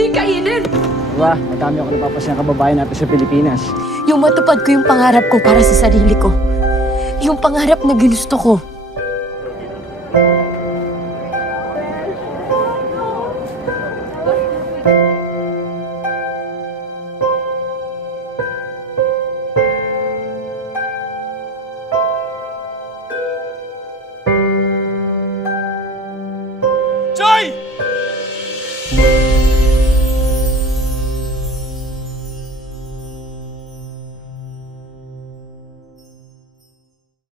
pwedeng kainin. Diba, madami ako napapasayang kababayan natin sa Pilipinas. Yung matupad ko yung pangarap ko para sa sarili ko. Yung pangarap na ginusto ko.